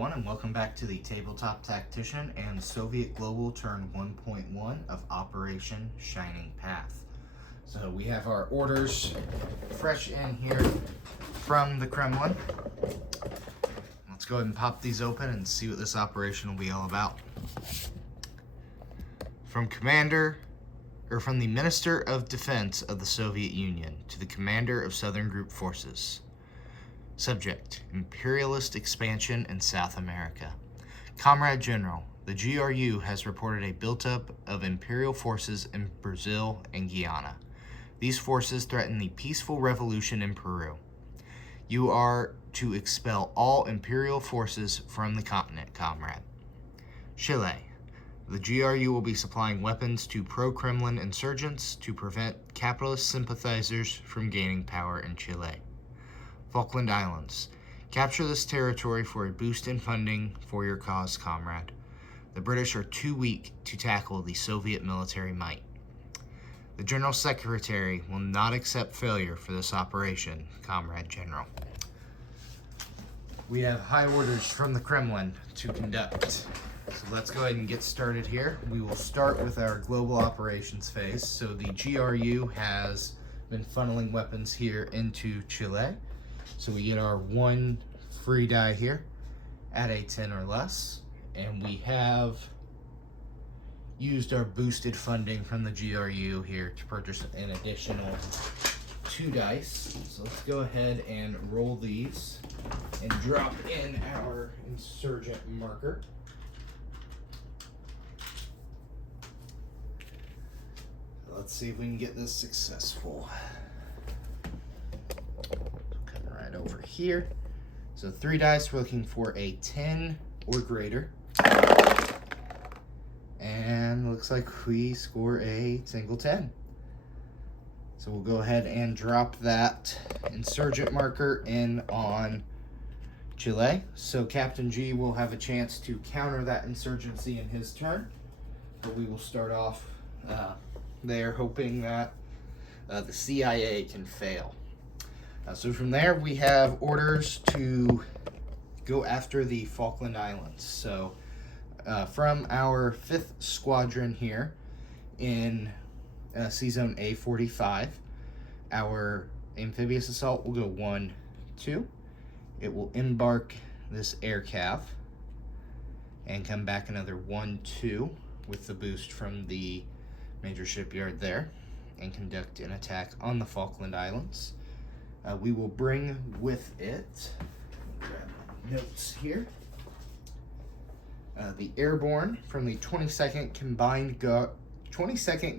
everyone, and welcome back to the Tabletop Tactician and Soviet Global Turn 1.1 of Operation Shining Path. So we have our orders fresh in here from the Kremlin. Let's go ahead and pop these open and see what this operation will be all about. From the Minister of Defense of the Soviet Union to the Commander of Southern Group Forces. Subject: Imperialist expansion in South America. Comrade General, the GRU has reported a buildup of Imperial forces in Brazil and Guyana. These forces threaten the peaceful revolution in Peru. You are to expel all Imperial forces from the continent, comrade. Chile, the GRU will be supplying weapons to pro-Kremlin insurgents to prevent capitalist sympathizers from gaining power in Chile. Falkland Islands. Capture this territory for a boost in funding for your cause, comrade. The British are too weak to tackle the Soviet military might. The General Secretary will not accept failure for this operation, Comrade General. We have high orders from the Kremlin to conduct. So let's go ahead and get started here. We will start with our global operations phase. So the GRU has been funneling weapons here into Chile. So we get our one free die here at a 10 or less. And we have used our boosted funding from the GRU here to purchase an additional 2 dice. So let's go ahead and roll these and drop in our insurgent marker. Let's see if we can get this successful. Over here. So 3 dice, we're looking for a 10 or greater. And looks like we score a single 10. So we'll go ahead and drop that insurgent marker in on Chile. So Captain G will have a chance to counter that insurgency in his turn. But we will start off there hoping that the CIA can fail. So from there, we have orders to go after the Falkland Islands. So from our 5th Squadron here in C-Zone A45, our amphibious assault will go 1, 2. It will embark this air cav and come back another 1, 2 with the boost from the major shipyard there and conduct an attack on the Falkland Islands. We will bring with it, grab my notes here, the Airborne from the 22nd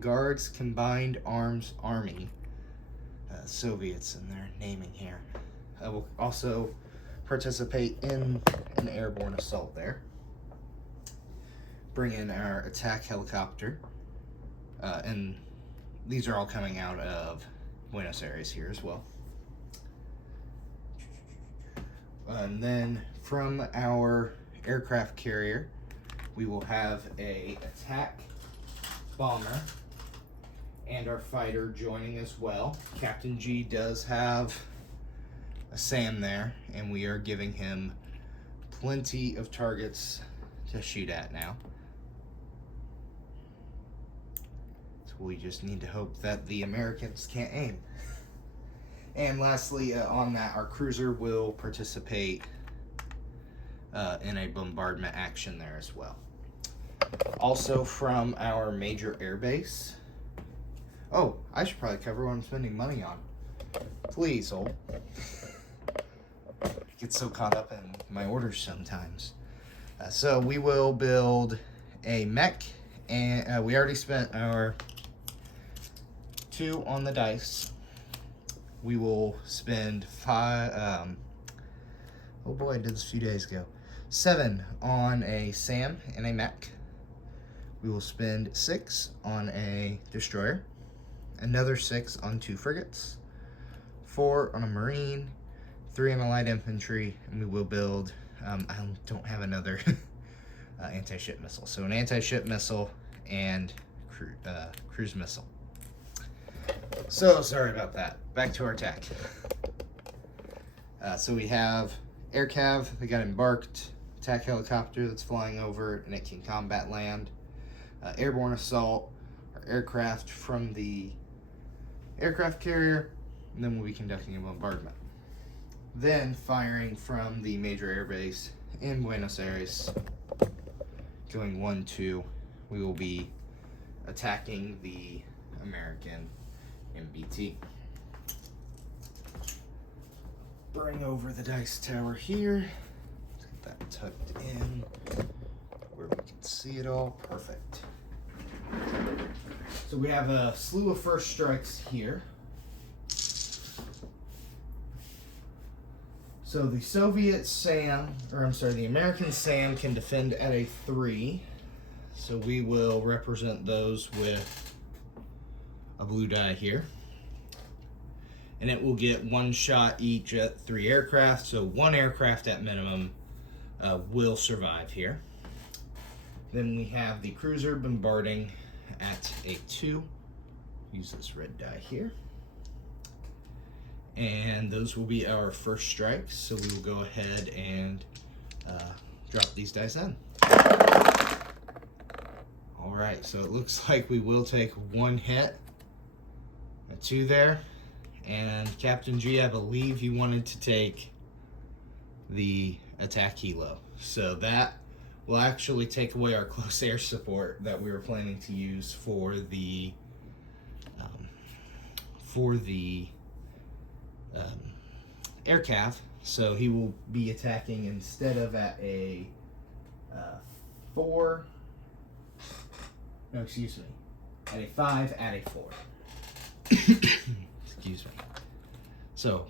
Guards Combined Arms Army, Soviets in their naming here. Will also participate in an airborne assault there. Bring in our attack helicopter, and these are all coming out of Buenos Aires here as well. And then from our aircraft carrier, we will have a attack bomber and our fighter joining as well. Captain G does have a SAM there, and we are giving him plenty of targets to shoot at now. So we just need to hope that the Americans can't aim. And lastly, on that, our cruiser will participate in a bombardment action there as well. Also from our major airbase. Oh, I should probably cover what I'm spending money on. Please, I get so caught up in my orders sometimes. So we will build a mech, and we already spent our 2 on the dice. We will spend 5, oh boy, I did this a few days ago, 7 on a SAM and a mech. We will spend 6 on a destroyer, another 6 on 2 frigates, 4 on a marine, 3 on a light infantry, and we will build, I don't have another anti-ship missile. So an anti-ship missile and cruise missile. So, sorry about that. Back to our attack. So we have air cav, they got embarked, attack helicopter that's flying over, and it can combat land, airborne assault, or aircraft from the aircraft carrier, and then we'll be conducting a bombardment. Then firing from the major airbase in Buenos Aires, going 1-2, we will be attacking the American MBT. Bring over the dice tower here. Get that tucked in where we can see it all. Perfect. So we have a slew of first strikes here. So the the American SAM can defend at a 3. So we will represent those with a blue die here. And it will get 1 shot each at 3 aircraft. So 1 aircraft at minimum will survive here. Then we have the cruiser bombarding at a 2. Use this red die here. And those will be our first strikes. So we will go ahead and drop these dice in. All right, so it looks like we will take 1 hit, a 2 there. And Captain G, I believe you wanted to take the attack helo. So that will actually take away our close air support that we were planning to use for the air cav. So he will be attacking instead of at a 4. No, excuse me. At a 5, at a 4. Excuse me. So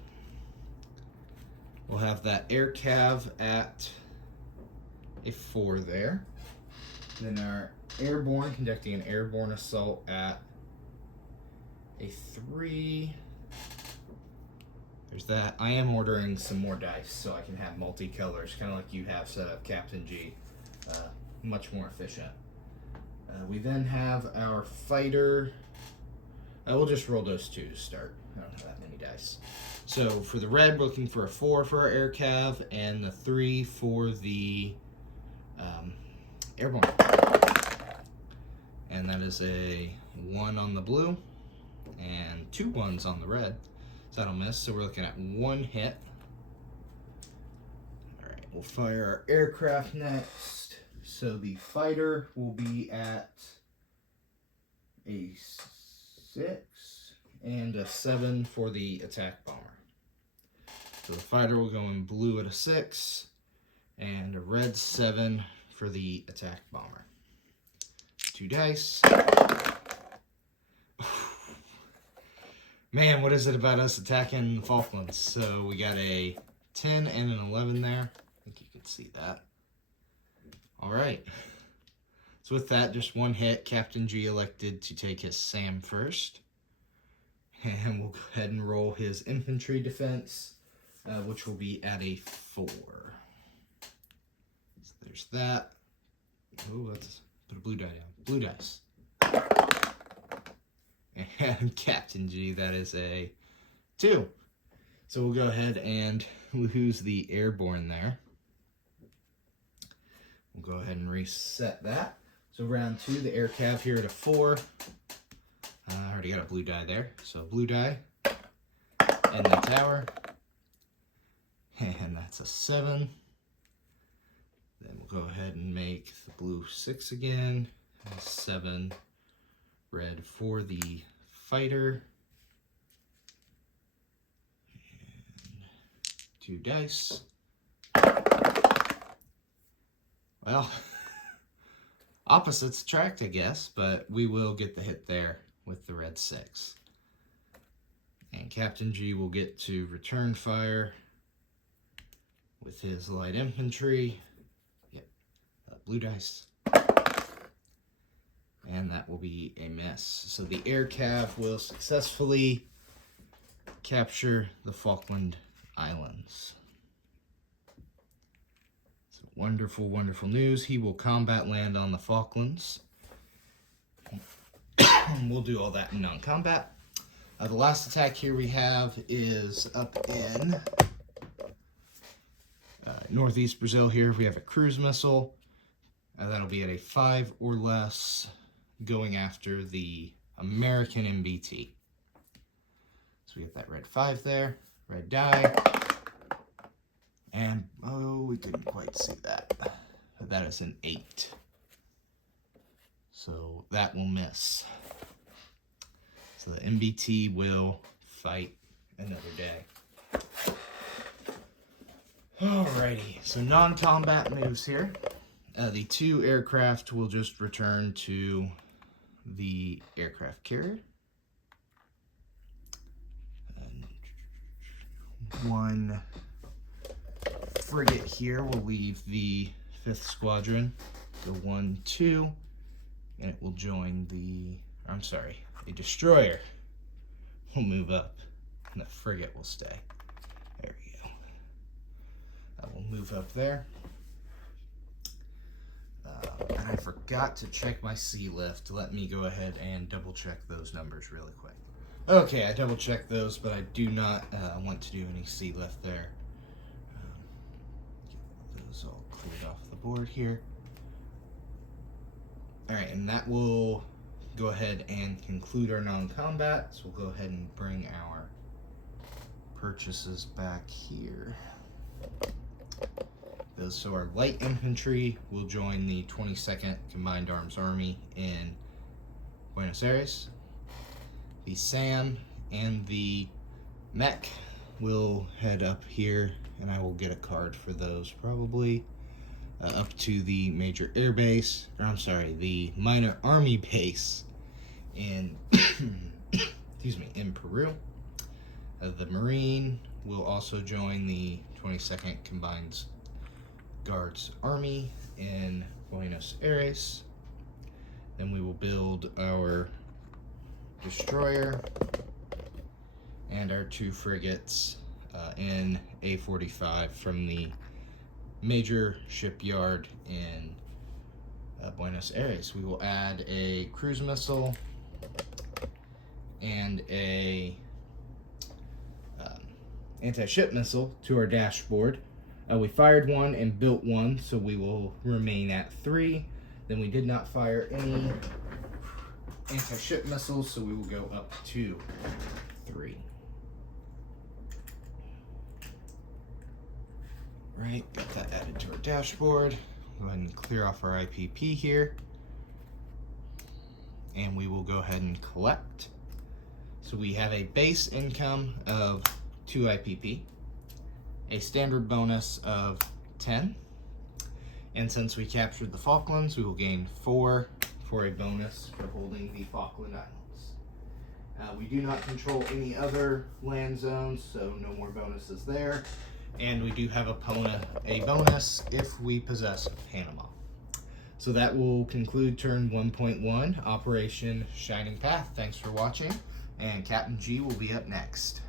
we'll have that air cav at a 4 there. Then our airborne conducting an airborne assault at a 3. There's that. I am ordering some more dice so I can have multicolors, kind of like you have set up, Captain G. Much more efficient. We then have our fighter. We'll just roll those 2 to start. I don't have that many dice. So for the red, we're looking for a 4 for our air cav and the 3 for the airborne. And that is a 1 on the blue and 2 1s on the red. So that'll miss. So we're looking at 1 hit. All right, we'll fire our aircraft next. So the fighter will be at a 6 and a 7 for the attack bomber. So the fighter will go in blue at a 6 and a red 7 for the attack bomber. 2 dice. Man, what is it about us attacking the Falklands? So we got a 10 and an 11 there. I think you can see that. All right. So with that, just 1 hit. Captain G elected to take his SAM first. And we'll go ahead and roll his infantry defense, which will be at a 4. So there's that. Oh, let's put a blue die down. Blue dice. And Captain G, that is a 2. So we'll go ahead and lose the airborne there. We'll go ahead and reset that. So round 2, the air cav here at a 4. I already got a blue die there. So blue die and the tower. And that's a 7. Then we'll go ahead and make the blue 6 again. And 7 red for the fighter. And 2 dice. Well, opposites attract, I guess, but we will get the hit there with the red 6. And Captain G will get to return fire with his light infantry. Yep, blue dice. And that will be a miss. So the air cav will successfully capture the Falkland Islands. So wonderful, wonderful news. He will combat land on the Falklands. We'll do all that in non-combat. The last attack here we have is up in Northeast Brazil here, we have a cruise missile. That'll be at a 5 or less, going after the American MBT. So we get that red 5 there, red die. And, oh, we couldn't quite see that. But that is an 8. So that will miss. So the MBT will fight another day. Alrighty, so non-combat moves here. The 2 aircraft will just return to the aircraft carrier. And 1 frigate here will leave the 5th Squadron. Go 1, 2, and it will join the, I'm sorry, a destroyer will move up, and the frigate will stay. There we go. That will move up there. And I forgot to check my sea lift. Let me go ahead and double check those numbers really quick. Okay, I double checked those, but I do not want to do any sea lift there. Get those all cleared off the board here. Alright, and that will go ahead and conclude our non-combat. So we'll go ahead and bring our purchases back here. So our light infantry will join the 22nd Combined Arms Army in Buenos Aires. The SAM and the mech will head up here, and I will get a card for those probably up to the major air base, or I'm sorry, the minor army base in excuse me, in Peru. The Marine will also join the 22nd Combined Guards Army in Buenos Aires. Then we will build our destroyer and our 2 frigates in A45 from the major shipyard in Buenos Aires. We will add a cruise missile and a anti-ship missile to our dashboard. We fired 1 and built 1, so we will remain at 3. Then we did not fire any anti-ship missiles, so we will go up to 3. Right, got that added to our dashboard. Go ahead and clear off our IPP here. And we will go ahead and collect. So we have a base income of 2 IPP. A standard bonus of 10, and since we captured the Falklands, we will gain 4 for a bonus for holding the Falkland Islands. We do not control any other land zones, so no more bonuses there, and we do have a bonus if we possess Panama. So that will conclude turn 1.1, Operation Shining Path. Thanks for watching, and Captain G will be up next.